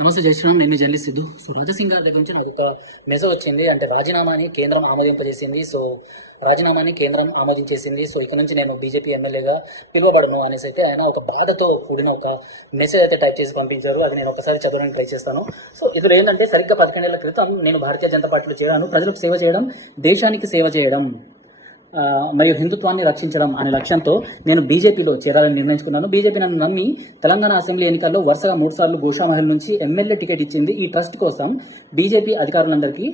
నమస్తే జై నేను జర్నలిస్ట్ సిద్ధు. సో సింగ్ గారి దగ్గర నుంచి నాకు ఒక మెసేజ్ వచ్చింది. అంటే రాజీనామాని కేంద్రం ఆమోదింపజేసింది. సో రాజీనామాని కేంద్రం ఆమోదించేసింది. సో ఇక్కడ నుంచి నేను బీజేపీ ఎమ్మెల్యేగా పిలువబడను అనేసి అయితే ఆయన ఒక బాధతో కూడిన ఒక మెసేజ్ అయితే టైప్ చేసి పంపించారు. అది నేను ఒకసారి చదవడానికి ట్రై చేస్తాను. సో ఇది ఏంటంటే సరిగ్గా పదకొండేళ్ళ క్రితం నేను భారతీయ జనతా పార్టీలో చేరాను. ప్రజలకు సేవ చేయడం దేశానికి సేవ చేయడం. మరియు హిందుత్వాన్ని రక్షించడం అనే లక్ష్యంతో నేను బీజేపీలో చేరాలని నిర్ణయించుకున్నాను. బీజేపీ నన్ను నమ్మి తెలంగాణ అసెంబ్లీ ఎన్నికల్లో వరుసగా మూడు సార్లు గోషామహల్ నుంచి ఎమ్మెల్యే టికెట్ ఇచ్చింది. ఈ ట్రస్ట్ కోసం బీజేపీ అధికారులందరికీ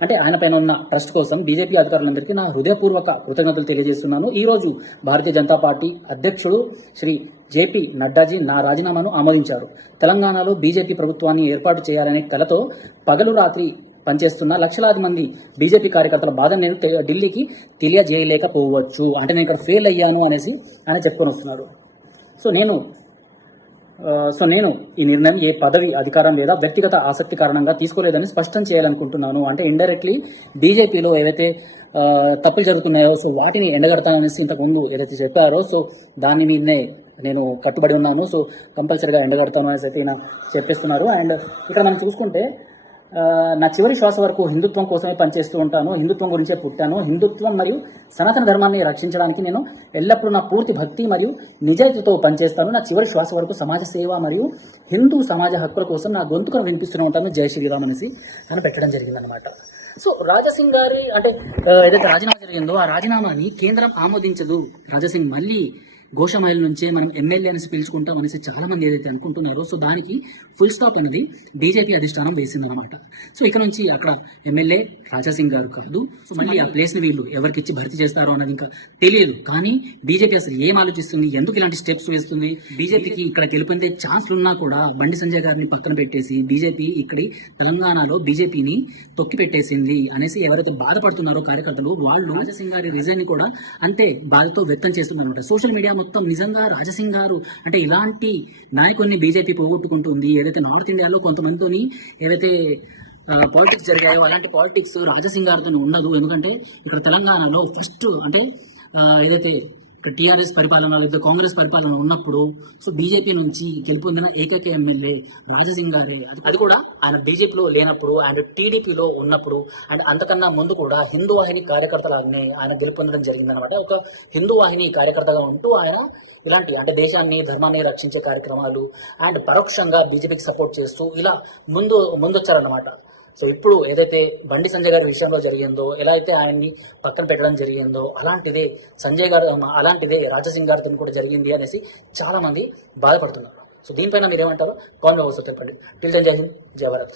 అంటే ఆయన పైన ఉన్న ట్రస్ట్ కోసం బీజేపీ అధికారులందరికీ నా హృదయపూర్వక కృతజ్ఞతలు తెలియజేస్తున్నాను. ఈ రోజు భారతీయ జనతా పార్టీ అధ్యక్షుడు శ్రీ జేపీ నడ్డాజీ నా రాజీనామాను ఆమోదించారు. తెలంగాణలో బీజేపీ ప్రభుత్వాన్ని ఏర్పాటు చేయాలనే కలతో పగలు రాత్రి పనిచేస్తున్న లక్షలాది మంది బీజేపీ కార్యకర్తల బాధ నేను ఢిల్లీకి తెలియజేయలేకపోవచ్చు. అంటే నేను ఇక్కడ ఫెయిల్ అయ్యాను అనేసి ఆయన చెప్పుకొని వస్తున్నాడు. సో నేను సో నేను ఈ నిర్ణయం ఏ పదవి అధికారం లేదా వ్యక్తిగత ఆసక్తి కారణంగా తీసుకోలేదని స్పష్టం చేయాలనుకుంటున్నాను. అంటే ఇండైరెక్ట్లీ బీజేపీలో ఏవైతే తప్పులు జరుగుతున్నాయో సో వాటిని ఎండగడతాననేసి ఇంతకుముందు ఏదైతే చెప్పారో సో దాని మీదనే నేను కట్టుబడి ఉన్నాను. సో కంపల్సరీగా ఎండగడతాను అనేసి అయితే ఈయన చెప్పేస్తున్నారు. అండ్ ఇక్కడ మనం చూసుకుంటే నా చివరి శ్వాస వరకు హిందుత్వం కోసమే పనిచేస్తూ ఉంటాను. హిందుత్వం గురించే పుట్టాను. హిందుత్వం మరియు సనాతన ధర్మాన్ని రక్షించడానికి నేను ఎల్లప్పుడూ నా పూర్తి భక్తి మరియు నిజాయితీతో పనిచేస్తాను. నా చివరి శ్వాస వరకు సమాజ సేవ మరియు హిందూ సమాజ హక్కుల కోసం నా గొంతుకను వినిపిస్తూనే ఉంటాను. జై శ్రీరామ్ అనేసి ఆయన పెట్టడం జరిగిందనమాట సో రాజసింగ్ గారి అంటే ఏదైతే రాజీనామా జరిగిందో ఆ రాజీనామాని కేంద్రం ఆమోదించదు. రాజసింగ్ మళ్ళీ గోషమైల్ నుంచే మనం ఎమ్మెల్యే అనేసి పిలుచుకుంటాం అనేసి చాలా మంది ఏదైతే అనుకుంటున్నారో సో దానికి ఫుల్ స్టాప్ అనేది బీజేపీ అధిష్టానం వేసిందనమాట సో ఇక నుంచి అక్కడ ఎమ్మెల్యే రాజాసింగ్ గారు కాదు సో మళ్ళీ ఆ ప్లేస్ని వీళ్ళు ఎవరికి ఇచ్చి భర్తీ చేస్తారో అన్నది ఇంకా తెలియదు. కానీ బీజేపీ అసలు ఏం ఆలోచిస్తుంది? ఎందుకు ఇలాంటి స్టెప్స్ వేస్తుంది? బీజేపీకి ఇక్కడ గెలుపొందే ఛాన్స్లు ఉన్నా కూడా బండి సంజయ్ గారిని పక్కన పెట్టేసి బీజేపీ ఇక్కడి తెలంగాణలో బీజేపీని తొక్కి పెట్టేసింది అనేసి ఎవరైతే బాధపడుతున్నారో కార్యకర్తలు వాళ్ళు రాజసింగ్ గారి రిజైన్ని కూడా అంతే బాధతో వ్యక్తం చేస్తున్నారు సోషల్ మీడియా మొత్తం నిజంగా రాజసింగ్ గారు అంటే ఇలాంటి నాయకుడిని బీజేపీ పోగొట్టుకుంటుంది. ఏదైతే నార్త్ ఇండియాలో కొంతమందితోని ఏవైతే పాలిటిక్స్ జరిగాయో అలాంటి పాలిటిక్స్ రాజసింగ్ గారితో ఉండదు. ఎందుకంటే ఇక్కడ తెలంగాణలో ఫస్ట్ అంటే ఏదైతే టీఆర్ఎస్ పరిపాలన లేదా కాంగ్రెస్ పరిపాలన ఉన్నప్పుడు సో బీజేపీ నుంచి గెలుపొందిన ఏకైక ఎమ్మెల్యే రాజసింగ్ గారే. అది- అది కూడా ఆయన బీజేపీలో లేనప్పుడు అండ్ టీడీపీలో ఉన్నప్పుడు అండ్ అంతకన్నా ముందు కూడా హిందూ వాహిని కార్యకర్తలాగానే ఆయన గెలుపొందడం జరిగిందనమాట ఒక హిందూ వాహిని కార్యకర్తగా ఉంటూ ఆయన ఇలాంటి అంటే దేశాన్ని ధర్మాన్ని రక్షించే కార్యక్రమాలు అండ్ పరోక్షంగా బీజేపీకి సపోర్ట్ చేస్తూ ఇలా ముందు ముందొచ్చారనమాట సో ఇప్పుడు ఏదైతే బండి సంజయ్ గారి విషయంలో జరిగిందో ఎలా అయితే ఆయన్ని పక్కన పెట్టడం జరిగిందో అలాంటిదే సంజయ్ గారు అలాంటిదే రాజసింగ్ గారితో కూడా జరిగింది అనేసి చాలా మంది బాధపడుతున్నారు. సో దీనిపైన మీరు ఏమంటారో కామెంట్ బాక్స్లో చెప్పండి. టిల్ దెన్ జై హింద్ జై భారత్.